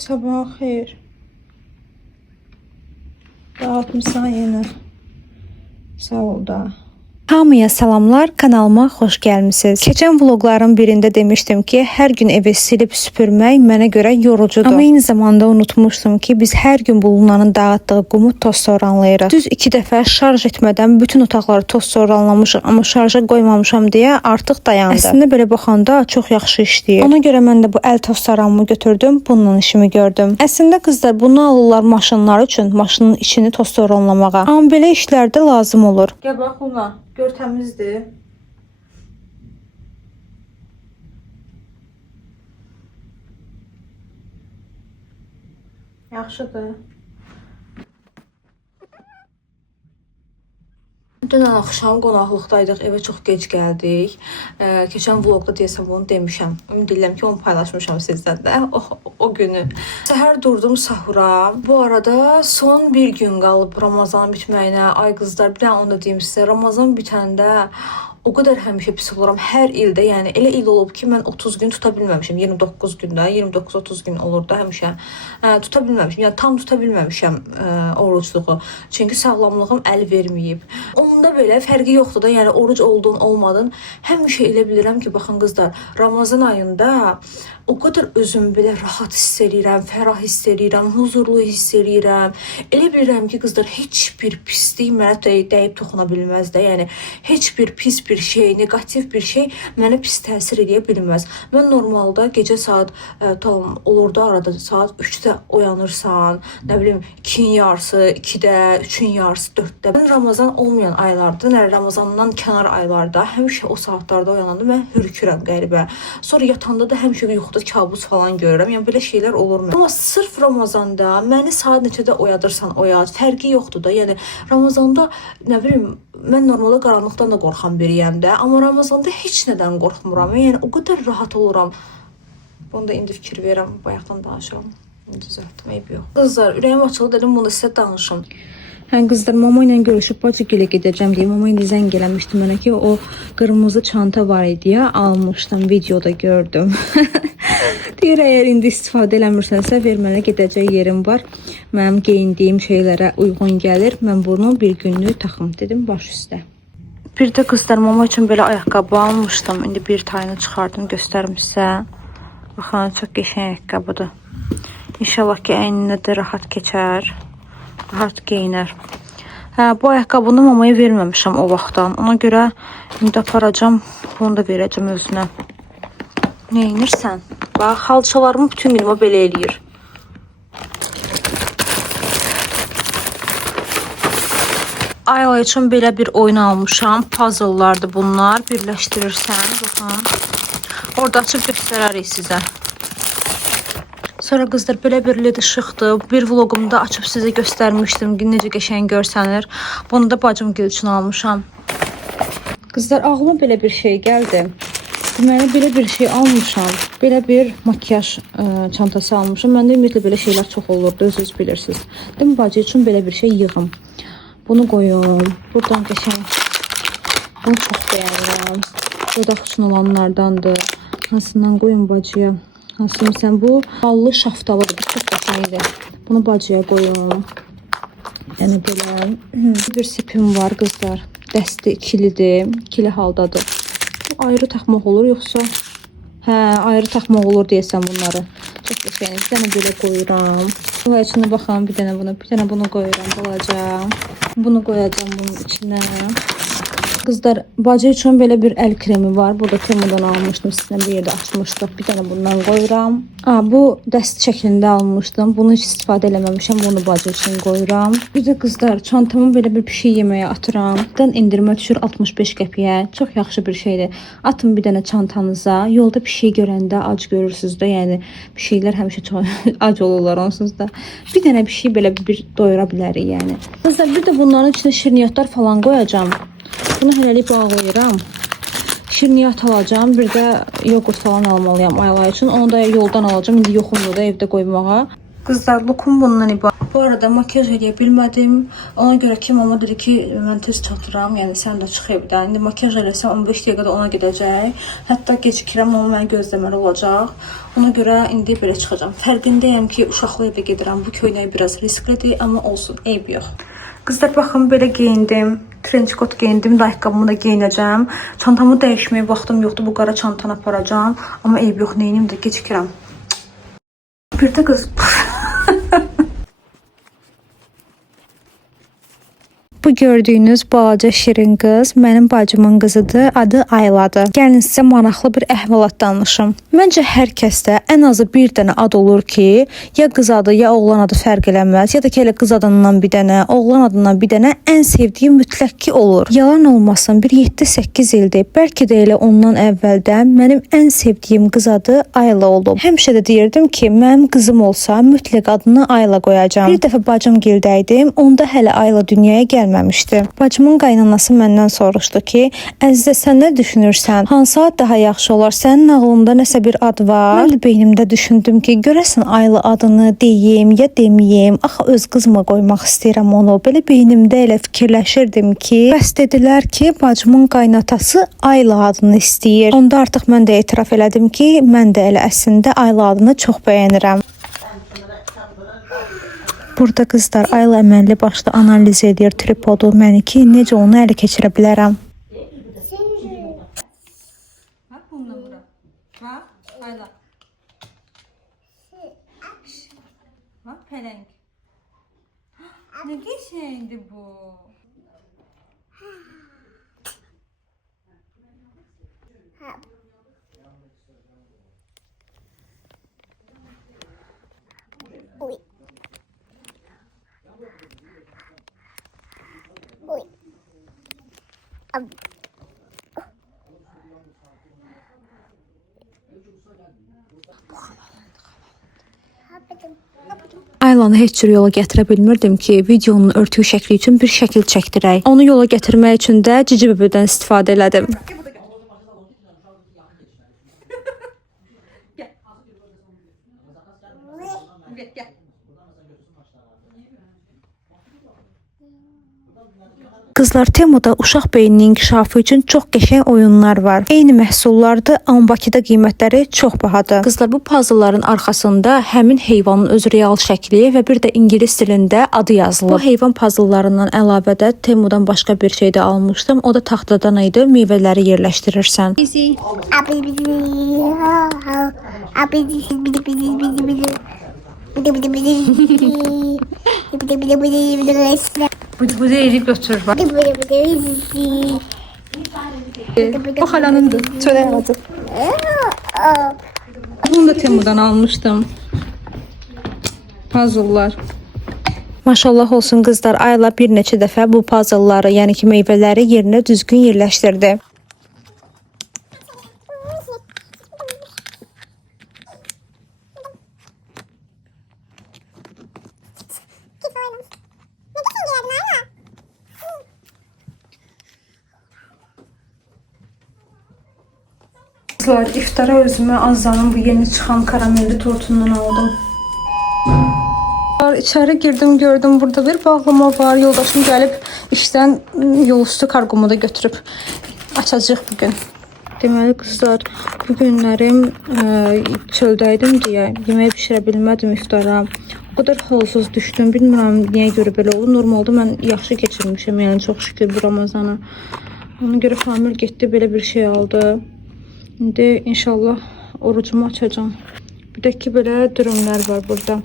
Sabah xeyir. Dağıtmışsan yenə. Sağ ol da. Hamıya salamlar, kanalıma xoş gəlmisiniz. Keçən vlogların birində demişdim ki, hər gün evi silib süpürmək mənə görə yorucudur. Amma eyni zamanda unutmuşdum ki, biz hər gün bulunanın dağıtdığı qumu toz soranlayırıq. Düz 2 dəfə şarj etmədən bütün otaqları toz soranlamışıq, amma şarja qoymamışam deyə artıq dayandı. Əslində belə baxanda çox yaxşı işləyir. Ona görə mən də bu əl toz soranımı götürdüm, bununla işimi gördüm. Əslində qızlar, bunu alırlar maşınlar üçün, maşının içini toz soranlamağa. Amma belə işlərdə lazım olur. Gəl bax Luna. Gör təmizdir. Yaxşıdır. Dünən axşam qonaqlıqdaydıq, evə çox gec gəldik. Keçən vlogda deyəsəm bunu demişəm. Ümid edirəm ki, onu paylaşmışam sizdən də o günü. Səhər durdum sahura. Bu arada son bir gün qalıb Ramazan bitməyinə. Ay qızlar, bir dənə onu da deyim sizə. Ramazan bitəndə o qədər həmişə pis oluram hər ildə. Yəni elə il olub ki, mən 30 gün tuta bilməmişəm. 29 gündə, 29-30 gün olur da həmişə. Tuta bilməmişəm. Yəni tam tuta bilməmişəm orucluğu. Çünki sağlamlığım əl verməyib. Onda belə fərqi yoxdur da. Yəni oruc oldun, olmadın. Həmişə elə bilirəm ki, baxın qızlar, Ramazan ayında o qədər özümü belə rahat hiss edirəm, fərah hiss edirəm, huzurlu hiss edirəm. Elə bilirəm ki, qızlar, heç bir pislik mənə dəyib toxuna bilməz də. Yəni heç bir pis bir şey, negativ bir şey mənə pis təsir edə bilməz. Mən normalda gecə saat tam olurdu arada saat 3-də oyanırsan, nə bilim 2-nin yarısı, 2-də, 3-ün yarısı, 4-də. Mən Ramazan olmayan aylarda, nə Ramazandan kənar aylarda həmişə o saatlarda oyananda mən hürkürəm qəribə. Sonra yatanda da həmişə yuxuda kabus falan görürəm. Yəni belə şeylər olur mu? Amma sırf Ramazanda məni saat neçədə oyadırsan oyad, fərqi yoxdur da. Yəni Ramazanda nə bilim mən normalda qaranlıqdan da qorxan biriyəm də, amma Ramazanda heç nədən qorxmuram. Yəni o qədər rahat oluram. Bunu da indi fikir verirəm, bayaqdan danışıram. Düzəltdim, eybi yox. Qızlar, ürəyim açıldı, dedim bunu sizə danışım. Hə qızlar, mama ilə görüşüb bacıgilə gedəcəm deyə mama indi zəng eləmişdi mənə ki, o qırmızı çanta var idi ya, almışdım, videoda gördüm. Deyir, əgər indi istifadə eləmirsənsə, vermələ gedəcək yerim var. Mənim geyindiyim şeylərə uyğun gəlir. Mən bunu bir günlük taxım dedim, baş üstə. Bir də qızlar, mama üçün belə ayaqqabı almışdım. İndi bir tayını çıxardım, göstərim sizə. Baxın, çox qəşəng ayaqqabıdır. İnşallah ki, əyninə də rahat keçər. Rahat geyinər. Hə, bu ayaqqabını mamaya verməmişəm o vaxtdan. Ona görə indi aparacam, bunu da verəcəm özünə. Neyinirsən? Bax, xalçalarımı bütün günümə belə eləyir. Ayla üçün belə bir oyun almışam. Puzzle'lardır bunlar. Birləşdirirsən. Baxın. Orada açıb göstərərik sizə. Sonra qızlar, belə bir led işıqdır. Bir vlogumda açıb sizə göstərmişdim. Necə qəşəng görsənir. Bunu da bacım gül üçün almışam. Qızlar, ağlıma belə bir şey gəldi. Deməli, belə bir şey almışam. Belə bir makyaj çantası almışam. Məndə ümumiyyətlə belə şeylər çox olurdu, özünüz bilirsiniz. Dedim, bacı üçün belə bir şey yığım. Bunu qoyum. Buradan qəşəng. Bunu çox bəyənirəm. Dodaq üçün olanlardandır. Hansından qoyum bacıya? Hansı məsələn, bu ballı şaftalıdır. Bu çox qəşəngdir. Bunu bacıya qoyum. Yəni belə. Bir sipim var qızlar. Dəsti ikilidir. İkili haldadır. Ayrı taxmaq olur yoxsa? Hə, ayrı taxmaq olur deyəsən bunları. Çox qəşəng. Bir dənə belə qoyuram. Bunun içinə baxın, bir dənə bunu qoyuram balaca. Bunu qoyacağam bunun içinə. Qızlar, bacı üçün belə bir əl kremi var. Burada Temu'dan almışdım. Sizdən bir yerdə açmışdıq. Bir dənə bundan qoyuram. Bu dəst şəklində almışdım. Bunu hiç istifadə eləməmişəm. Bunu bacı üçün qoyuram. Bir də qızlar, çantamı belə bir pişik yeməyə atıram. Buradan endirmə düşür 65 qəpiyə. Çox yaxşı bir şeydir. Atın bir dənə çantanıza. Yolda pişik görəndə ac görürsünüz də. Yəni pişiklər həmişə çox ac olurlar onsuz da. Bir dənə pişik belə bir doyura bilərik yəni. Qızlar, bir də bunların içində şirniyyatlar falan qoyacağam. Bunu hələlik bağlayıram. Şirniyyat alacağım. Bir də yoğurt falan almalıyam Ayla üçün. Onu da yoldan alacağım. İndi yoxumdur da evdə qoymağa. Qızlar, lokum bundan ibarət. Bu arada makyaj eləyə bilmədim. Ona görə ki, mama dedi ki, mən tez çatıram, yəni sən də çıx evdən. İndi makyaj eləsəm 15 dəqiqədə ona gedəcək. Hətta gecikirəm, amma məni gözləməli olacaq. Ona görə indi belə çıxacağam. Fərqindəyəm ki, uşaqlı evə gedirəm. Bu köynək biraz risklidir, amma olsun, eyb yox. Qızlar, baxın, belə geyindim. Trench coat geyindim, ayaqqabımı da geyinəcəm. Çantamı dəyişməyə vaxtım yoxdur, bu qara çantanı aparacağam. Amma eyb yox, neynim də gecikirəm. Bir də qız... Bu gördüyünüz balaca şirin qız mənim bacımın qızıdır. Adı Ayladır. Gəlin sizə maraqlı bir əhvalat danışım. Məncə hər kəsdə ən azı bir dənə ad olur ki, ya qız adı, ya oğlan adı fərq eləməz, ya da ki elə qız adından bir dənə, oğlan adından bir dənə ən sevdiyim mütləq ki olur. Yalan olmasın, bir 7-8 ildir, bəlkə də elə ondan əvvəldən mənim ən sevdiyim qız adı Ayla olub. Həmişə də deyirdim ki, mənim qızım olsa mütləq adını Ayla qoyacağam. Bir dəfə bacım gildəydim, onda hələ Ayla dünyaya gəlməmişdi. Bacımın qaynanası məndən soruşdu ki, Əzizə, sən nə düşünürsən? Hansı ad daha yaxşı olar? Sənin ağlında nəsə bir ad var? Mən də beynimdə düşündüm ki, görəsən Ayla adını deyim ya deməyim? Axı öz qızıma qoymaq istəyirəm onu. Belə beynimdə elə fikirləşirdim ki, bəs dedilər ki, bacımın qaynatası Ayla adını istəyir. Onda artıq mən də etiraf elədim ki, mən də elə əslində Ayla adını çox bəyənirəm. Burada qızlar Ayla əməlli başlı analiz edir tripodu məni ki, necə onu ələ keçirə bilərəm. Bax, bununla bura. Bax, Ayla. Bax, pələng. Nə qəşəngdir bu. Aylanı heç cür yola gətirə bilmirdim ki, videonun örtüyü şəkli üçün bir şəkil çəkdirək. Onu yola gətirmək üçün də cici bebedən istifadə elədim. Qızlar, Temuda uşaq beyninin inkişafı üçün çox qəşəng oyunlar var. Eyni məhsullardır, amma Bakıda qiymətləri çox bahadır. Qızlar, bu puzzleların arxasında həmin heyvanın öz real şəkli və bir də ingilis dilində adı yazılıb. Bu heyvan puzzlelarından əlavə də Temudan başqa bir şey də almışdım. O da taxtadan idi, meyvələri yerləşdirirsən. Bu deyilib götürür. O xalanındır. Çörək alacaq. Bunu da Temudan almışdım. Puzzle'lar. Maşallah olsun qızlar, Ayla bir neçə dəfə bu puzzle'ları, yəni ki meyvələri yerinə düzgün yerləşdirdi. Qızlar, iftara özümə Azzanın bu yeni çıxan karamelli tortundan aldım. İçəri girdim, gördüm burada bir bağlama var. Yoldaşım gəlib işdən yolüstü kargomu da götürüb açacaq bugün. Deməli qızlar, bu günlərim çöldəydim deyə yemək bişirə bilmədim iftara. O kadar halsız düşdüm. Bilmirəm niyə görə belə oldu. Normalda mən yaxşı keçirmişəm, yəni çox şükür bu Ramazanı. Ona görə Famil getdi, belə bir şey aldı. İndi inşallah orucumu açacağım. Bir də ki belə dürümlər var burada.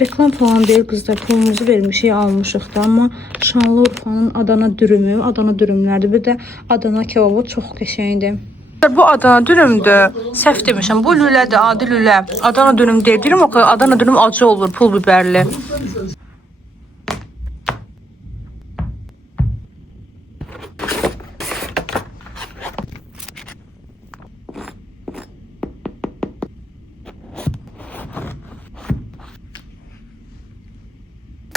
Reklam falan deyil qızlar, pulumuzu vermişik, almışıq da, amma Şanlıurfanın Adana dürümü, Adana dürümlərdir. Bir də Adana kebabı çox qəşəngdir. Bu Adana dürümdür. Səhv demişəm. Bu lülədir, adi lülə. Adana dürüm deyirəm, o Adana dürüm acı olur, pul biberli.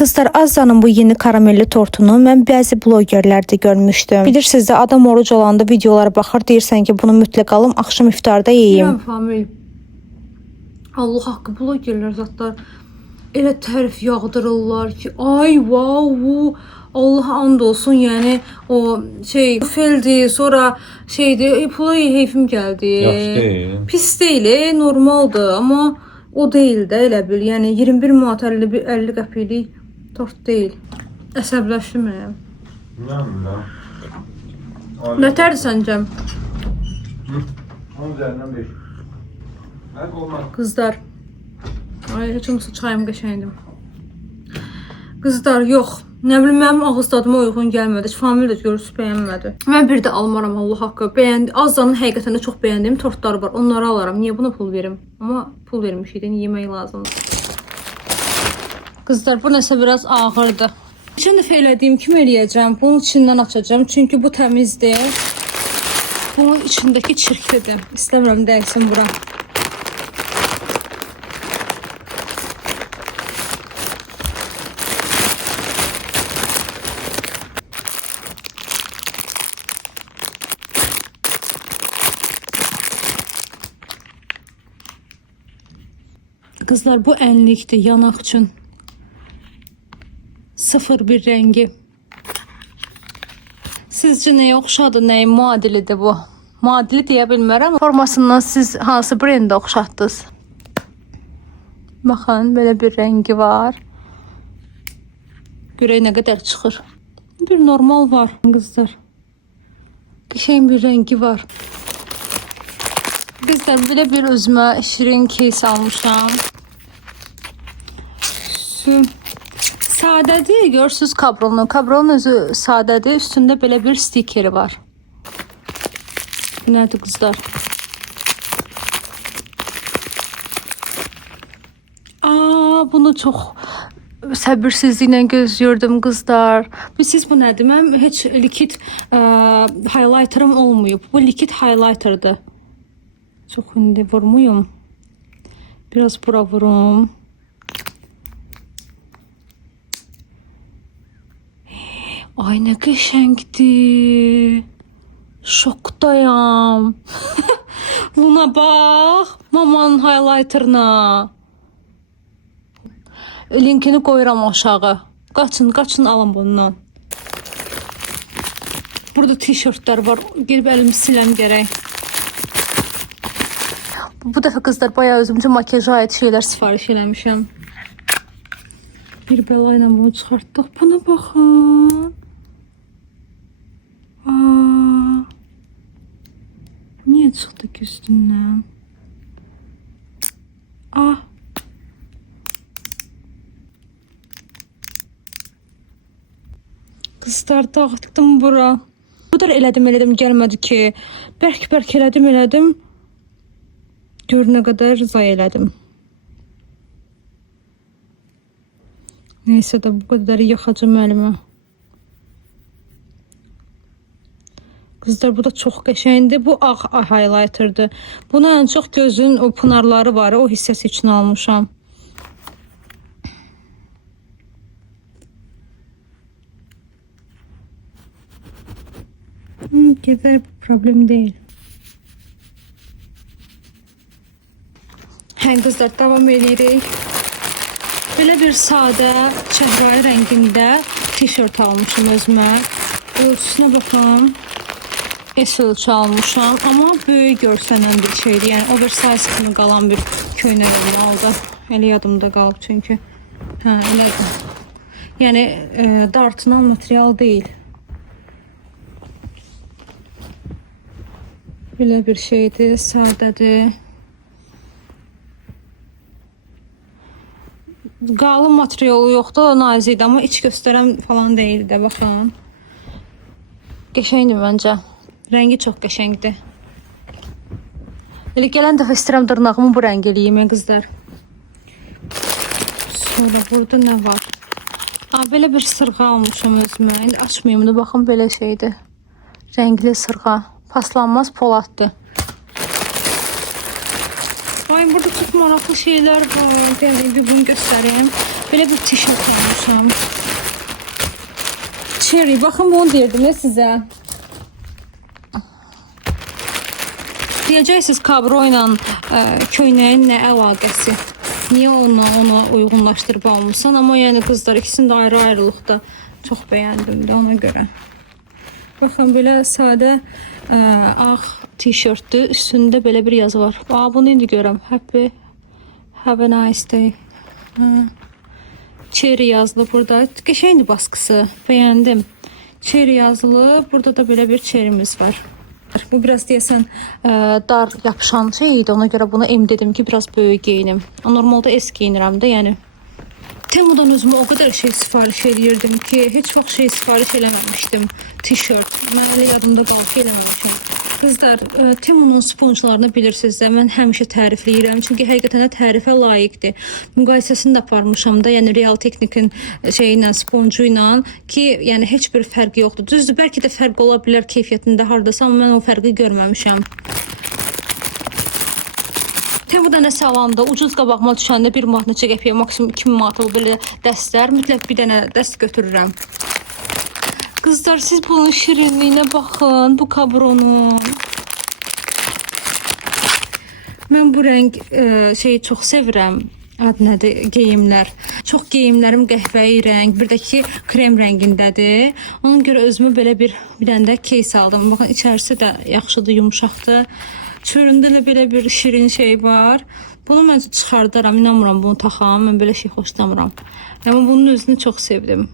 Qızlar, Azzanın bu yeni karamelli tortunu mən bəzi blogerlərdə görmüşdüm. Bilirsiniz də, adam oruc olanda videolara baxır, deyirsən ki, bunu mütləq alım, axşam iftarda yeyim. Famil. Allah haqqı, blogerlər zatlar elə tərif yağdırırlar ki, ay wow, Allah and olsun, yəni o şey feldi, sonra şeydi, pula heyfim gəldi. Yaxşı deyil. Pis deyil, normaldır, amma o deyil də elə bil. Yəni 21 manat 50 qəpiklik tort deyil. Əsəbləşdim mən. Bilmirəm. Nətərdir səncə? Onun üzərindən 5. Mən olmaz. Qızlar. Ay, heç olmasa çayım qəşəngdir. Qızlar, yox. Nə bilim, mənim ağız tadıma uyğun gəlmədi. Famil də görürsüz, bəyənmədi. Mən bir də almaram, Allah haqqı. Azanın həqiqətən də çox bəyəndiyim tortları var. Onları alaram. Niyə buna pul verim? Amma pul vermiş idi, yemək lazımdır. Qızlar, bu nəsə biraz ağırdır. Keçən dəfə elədiyim kimi eləyəcəm. Bunun içindən açacağım. Çünki bu təmizdir. Bunun içindəki çirklidir. İstəmirəm dəysin bura. Qızlar, bu ənlikdir, yanaq üçün. 01 rəngi. Sizcə nəyə oxşadı, nəyin muadilidir bu? Muadili deyə bilmərəm. Formasından siz hansı brendə oxşatdınız? Baxın, belə bir rəngi var. Görək nə qədər çıxır. Bir normal var, qızlar. Qəşəng bir rəngi var. Qızlar, belə bir özümə şirin keys almışam. Sadədir, görürsünüz kabrolunu. Kabrolun özü sadədir, üstündə belə bir stikeri var. Bu nədir qızlar? Bunu çox səbirsizliklə gözlüyordum qızlar. Siz bu nədir? Mən heç likid highlighterım olmayıb. Bu likid highlighterdır. Çox indi vurmuyum. Biraz bura vurum. Ay, nə qəşəngdir. Şokdayam. Buna bax. Mamanın highlighterına. Linkini qoyuram aşağı. Qaçın alın bundan. Burada tişörtlər var. Gelib əlimi siləm gərək. Bu dəfə qızlar bayağı özümcə makyaja aid şeylər sifariş eləmişəm. Bir bəla ilə bunu çıxartdıq. Buna baxın. Niyə çıxdı ki üstündən? Qızlar, dağıtdım bura. Bu da elədim gəlmədi ki. Bərk elədim. Gör nə qədər zay elədim. Neysə də bu qədər yaxacım əlimə. Qızlar, bu da çox qəşəngdir. Bu ağ highlighterdır. Buna ən çox gözün o pınarları var, o hissəsi üçün almışam. Gedər, problem deyil. Qızlar, davam edirik. Belə bir sadə çəhrayı rəngində tişört almışım özümə. Ölçüsünə baxın. S ölçü almışam, amma böyük görsənən bir şeydir. Yəni oversize kimi qalan bir köynək olmalıdır. Elə yadımda qalıb çünki. Elədir. Yəni dartınan material deyil. Belə bir şeydir, sadədir. Qalın materialı yoxdur, nazikdir, amma iç göstərən falan deyil də, baxın. Qəşəngdir məncə. Rəngi çox qəşəngdir. Elə gələn dəfə istəyirəm dırnağımı bu rəng eləyim, qızlar. Sonra burada nə var? Belə bir sırğa almışam özümə. İndi açmayayım da, baxın, belə şeydir. Rəngli sırğa. Paslanmaz poladdır. Ay, burada çox maraqlı şeylər var. Gəlin, bir bunu göstəreyim. Belə bir tişört almışam. Cherry, baxın, bunu deyirdim ya sizə. Deyəcəksiniz, kabro ilə köynəyin nə əlaqəsi? Niyə ona uyğunlaşdırıb almısan? Amma yəni qızlar ikisini də ayrı-ayrılıqda çox bəyəndim də ona görə. Baxın, belə sadə ağ tişörtdür. Üstündə belə bir yazı var. Bunu indi görəm. Have a nice day. Cherry yazılı burada. Qəşəngdir baskısı. Bəyəndim. Cherry yazılı. Burada da belə bir cherry'miz var. Bu biraz deyəsən dar yapışan şey idi. Ona görə bunu M dedim ki, biraz böyük geyinim. Normalda S geyinirəm də, yəni. Temu'dan özümə o qədər şey sifariş edirdim ki, heç vaxt şey sifariş eləməmişdim. Tişört. Mən elə yadımda qalıb ki, eləməmişim. Qızlar, Temu'nun sponjlarını bilirsiniz də, mən həmişə tərifləyirəm. Çünki həqiqətən də tərifə layiqdir. Müqayisəsini də aparmışam da, yəni Real Technique'in şeyi ilə, sponju ilə ki, yəni heç bir fərqi yoxdur. Düzdür, bəlkə də fərq ola bilər keyfiyyətində hardasa, amma mən o fərqi görməmişəm. Temu'da nəsə alanda, ucuz qabağıma düşəndə 1 manat neçə qəpiyə, maksimum 2 manatlı belə dəstlər, mütləq bir dənə dəst götürürəm. Qızlar, siz bunun şirinliyinə baxın, bu kabronun. Mən bu rəng şeyi çox sevirəm. Adı nədir? Geyimlər. Çox geyimlərim qəhvəyi rəng, bir də ki krem rəngindədir. Ona görə özümə belə bir dənə də case aldım. Baxın, içərisi də yaxşıdır, yumuşaqdır. Çöründə də belə bir şirin şey var. Bunu məncə çıxardaram, inanmıram bunu taxam. Mən belə şey xoşlamıram. Amma bunun özünü çox sevdim.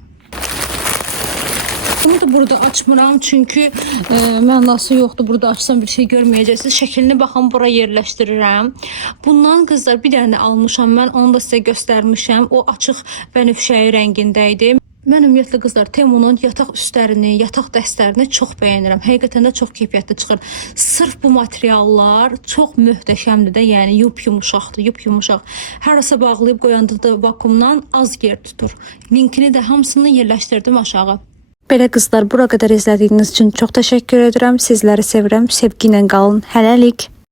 Bunu da burada açmıram çünki mənası yoxdur. Burada açsam bir şey görməyəcəksiniz. Şəklini baxın, bura yerləşdirirəm. Bundan qızlar bir dənə almışam mən. Onu da sizə göstərmişəm. O açıq bənövşəyi rəngində idi. Mən ümumiyyətlə qızlar Temu'nun yataq üstlərini, yataq dəstlərini çox bəyənirəm. Həqiqətən də çox keyfiyyətli çıxır. Sırf bu materiallar çox möhtəşəmdir də, yəni yumuşaqdır, yumuşaq. Harasa bağlayıb qoyanda da vakuumdan az yer tutur. Linkini də hamısını yerləşdirdim aşağı. Belə qızlar, bura qədər izlədiyiniz üçün çox təşəkkür edirəm. Sizləri sevirəm. Sevgi ilə qalın. Hələlik.